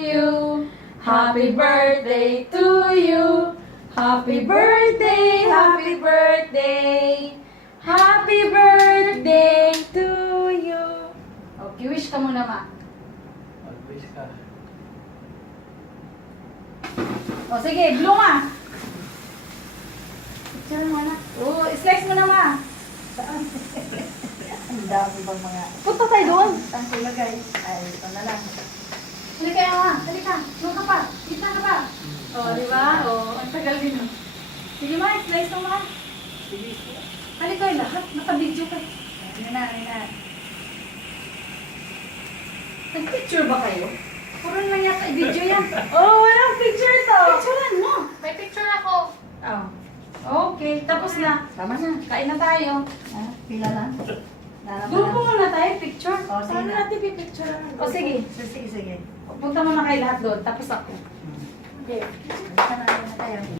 you. Happy birthday to you. Happy birthday, happy birthday. Happy birthday to you. Okay, wish ka muna, ma. Mag-wish ka. O, sige, blow, ma. Picture mo na. Oo, slice mo na, ma. Saan? Ang dami bang mga... Punta tayo doon. Saan ko ilagay? Ay, ito na lang. Halika, ma. Halika. Doon ka pa. Kita ka pa. O, di ba? O, ang tagal din. Sige, ma. Slice mo, ma. Sige. Halika yung lahat. Naka-video ka. Ano na, ano na. Nag-picture ba kayo? Puro lang yata i-video yan. Oh, walang picture to. Picturean mo. May picture ako. Oh. Okay, tapos na. Tama na. Kain na tayo. Ah, pila lang. Doon po muna tayo, picture. O, sige Paano na. natin pipicture? O, sige. Sige, sige. Punta muna kayo lahat doon, tapos ako. Okay. Basta na tayo.